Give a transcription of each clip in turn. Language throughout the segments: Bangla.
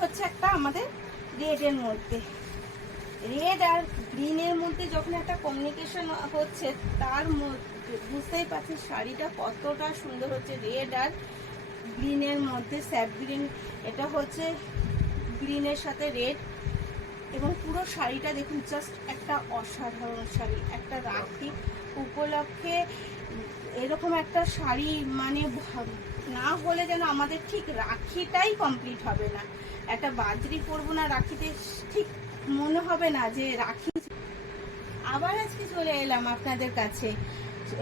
হচ্ছে একটা আমাদের রেডের মধ্যে, রেড আর গ্রিনের মধ্যে যখন একটা কমিউনিকেশন হচ্ছে, তার মধ্যে বুঝতেই পারছেন শাড়িটা কতটা সুন্দর হচ্ছে। রেড আর গ্রিনের মধ্যে স্যাপ গ্রিন, এটা হচ্ছে গ্রিনের সাথে রেড, এবং পুরো শাড়িটা দেখুন জাস্ট একটা অসাধারণ শাড়ি। একটা রাখি উপলক্ষে এরকম একটা শাড়ি মানে না হলে যেন আমাদের ঠিক রাখিটাই কমপ্লিট হবে না। একটা বাদরি পরবো না রাখিতে, ঠিক মনে হবে না যে রাখি। আবার আজকে চলে এলাম আপনাদের কাছে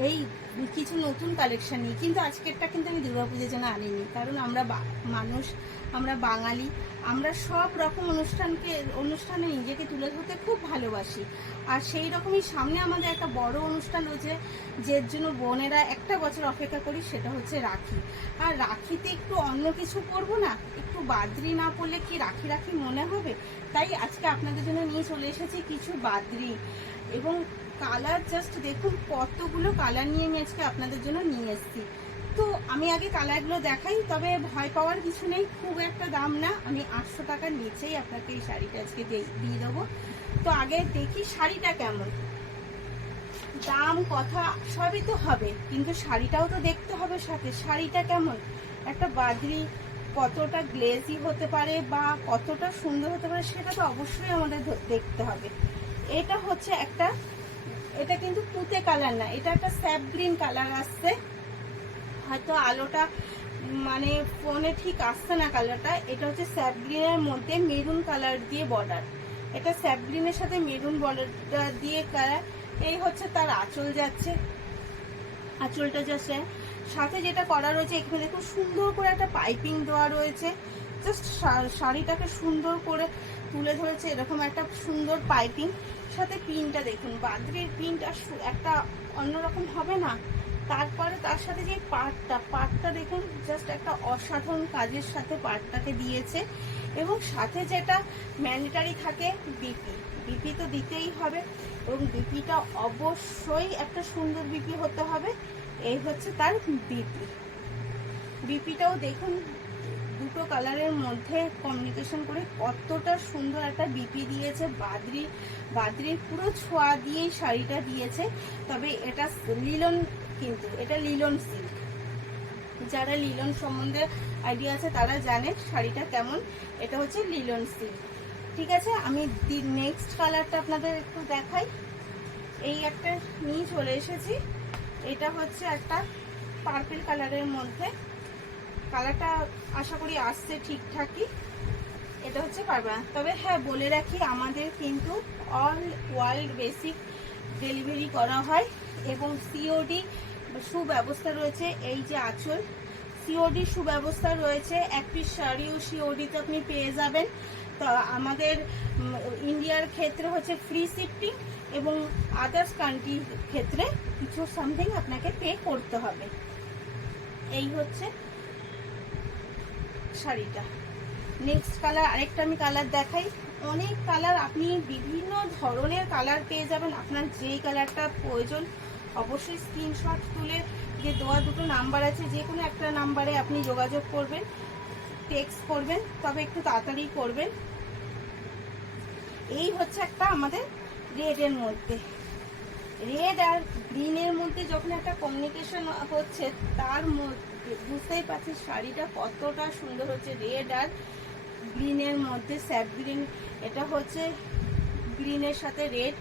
এই কিছু নতুন কালেকশন নিয়ে, কিন্তু আজকেরটা কিন্তু আমি দুর্গাপুজোর জন্য আনিনি, কারণ আমরা মানুষ, আমরা বাঙালি, আমরা সব রকম অনুষ্ঠানে নিজেকে তুলে ধরতে খুব ভালোবাসি। আর সেই রকমই সামনে আমাদের একটা বড় অনুষ্ঠান রয়েছে, যের জন্য বোনেরা একটা বছর অপেক্ষা করি, সেটা হচ্ছে রাখি। আর রাখিতে একটু অন্য কিছু করব না, একটু বাদরি না পড়লে কি রাখি রাখি মনে হবে। তাই আজকে আপনাদের জন্য নিয়ে চলে এসেছি কিছু বাদরি, এবং কালার জাস্ট দেখুন কতগুলো কালার নিয়ে আমি আজকে আপনাদের জন্য নিয়ে এসেছি। তো আমি আগে কালারগুলো দেখাই, তবে ভয় পাওয়ার কিছু নেই, খুব একটা দাম না, আমি 800 টাকার নিচেই আপনাকে এই শাড়িটা আজকে দিয়ে দেবো। তো আগে দেখি শাড়িটা কেমন, দাম কথা সবই তো হবে, কিন্তু শাড়িটাও তো দেখতে হবে সাথে, শাড়িটা কেমন, একটা বাদরি কতটা গ্লেজি হতে পারে বা কতটা সুন্দর হতে পারে সেটা তো অবশ্যই আমাদের দেখতে হবে। এটা হচ্ছে একটা, এটা কিন্তু তুতে কালার না, এটা একটা স্যাপ গ্রিন কালার আসছে, হয়তো আলোটা মানে ফোনে ঠিক আসছে না কালারটা। এটা হচ্ছে স্যাপ গ্রিনের মধ্যে মেরুন কালার দিয়ে বর্ডার, এটা স্যাপ গ্রিনের সাথে মেরুন বর্ডার দিয়ে কালার। এই হচ্ছে তার আঁচল যাচ্ছে, আঁচলটা যাচ্ছে, সাথে যেটা করা রয়েছে এখানে দেখুন সুন্দর করে একটা পাইপিং দেওয়া রয়েছে, জাস্ট শাড়িটাকে সুন্দর করে তুলে ধরেছে এরকম একটা সুন্দর পাইপিং। সাথে পিনটা দেখুন, বাদরির পিনটা একটা অন্যরকম হবে না। তারপরে তার সাথে যে পাটটা দেখুন জাস্ট একটা অসাধারণ কাজের সাথে পাটটাকে দিয়েছে, এবং সাথে যেটা ম্যান্ডেটারি থাকে বিপি তো দিতেই হবে, এবং বিপিটা অবশ্যই একটা সুন্দর বিপি হতে হবে। এই হচ্ছে তার বিপিটাও দেখুন দুটো কালারের মধ্যে কমিউনিকেশন করে কতটা সুন্দর একটা বিপি দিয়েছে। বাদরির পুরো ছোঁয়া দিয়েই শাড়িটা দিয়েছে। তবে এটা লিলন, কিন্তু এটা লিলন সিল্ক, যারা লিলন সম্বন্ধে আইডিয়া আছে তারা জানে শাড়িটা কেমন। এটা হচ্ছে লিলন সিল্ক। ঠিক আছে, আমি নেক্সট কালারটা আপনাদের একটু দেখাই। এই একটা নিয়ে চলে এসেছি, এটা হচ্ছে একটা পার্পল কালারের মধ্যে, কালারটা আশা করি আসছে ঠিকঠাকই। এটা হচ্ছে পারবা, তবে হ্যাঁ বলে রাখি আমাদের কিন্তু অল ওয়ার্ল্ড বেসিক ডেলিভারি করা হয়, এবং সিওডি সুব্যবস্থা রয়েছে। এই যে আঁচল, সিওডি সুব্যবস্থা রয়েছে, এক পিস শাড়িও সিওডিতে আপনি পেয়ে যাবেন। তো আমাদের ইন্ডিয়ার ক্ষেত্রে হচ্ছে ফ্রি শিফটিং, এবং আদার্স কান্ট্রির ক্ষেত্রে কিছু সামথিং আপনাকে পে করতে হবে। এই হচ্ছে শাড়িটা। নেক্সট কালার, আরেকটা আমি কালার দেখাই। অনেক কালার, আপনি বিভিন্ন ধরনের কালার পেয়ে যাবেন। আপনার যেই কালারটা প্রয়োজন অবশ্যই স্ক্রিনশট তুলে যে দেওয়া দুটো নাম্বার আছে, যে কোনো একটা নাম্বারে আপনি যোগাযোগ করবেন, টেক্সট করবেন, তবে একটু তাড়াতাড়ি করবেন। এই হচ্ছে একটা আমাদের রেডের মধ্যে, রেড আর গ্রিনের মধ্যে যখন একটা কমিউনিকেশন হচ্ছে, তার মধ্যে বুঝতেই পারছেন শাড়িটা কতটা সুন্দর হচ্ছে। রেড আর গ্রিনের মধ্যে স্যাপ গ্রিন, এটা হচ্ছে গ্রিনের সাথে রেড,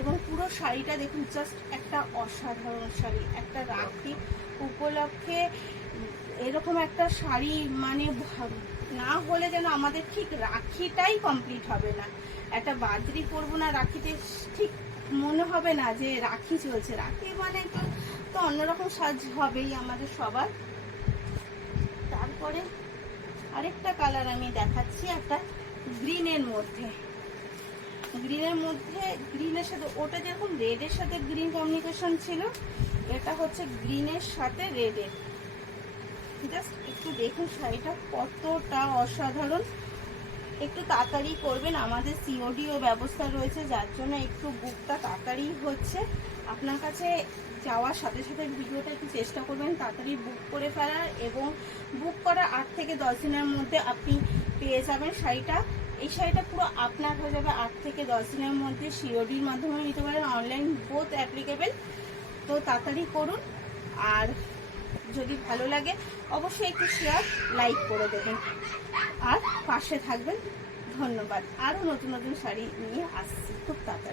এবং পুরো শাড়িটা দেখুন জাস্ট একটা অসাধারণ শাড়ি। একটা রাখি উপলক্ষে এরকম একটা শাড়ি মানে না হলে যেন আমাদের ঠিক রাখিটাই কমপ্লিট হবে না। একটা বাদরি পরবো না রাখিতে, ঠিক মনে হবে না যে রাখি চলছে। রাখি মানে তো অন্যরকম সাজ হবেই আমাদের সবার। তারপরে আরেকটা কালার আমি দেখাচ্ছি, একটা গ্রিনের মধ্যে, গ্রিনের সাথে ওটা যেরকম রেডের সাথে গ্রিন কমিউনিকেশন ছিল, এটা হচ্ছে গ্রিনের সাথে রেডের। জাস্ট একটু দেখুন শাড়িটা কতটা অসাধারণ। একটু তাড়াতাড়ি করবেন, আমাদের সিওডিও ব্যবস্থা রয়েছে, যার জন্য একটু বুকটা তাড়াতাড়ি হচ্ছে। আপনার কাছে যাওয়ার সাথে সাথে ভিডিওটা একটু চেষ্টা করবেন তাড়াতাড়ি বুক করে ফেলার, এবং বুক করার 8 থেকে 10 দিনের মধ্যে আপনি পেয়ে যাবেন শাড়িটা। এই শাড়িটা পুরো আপনার হয়ে যাবে 8 থেকে 10 দিনের মধ্যে। সিওডির মাধ্যমে নিতে পারেন, অনলাইন বোথ অ্যাপ্লিকেবল। তো তাড়াতাড়ি করুন, আর যদি ভালো লাগে অবশ্যই একটু শেয়ার লাইক করে দেবেন, আর পাশে থাকবেন। ধন্যবাদ। আরও নতুন নতুন শাড়ি নিয়ে আসছি খুব তাড়াতাড়ি।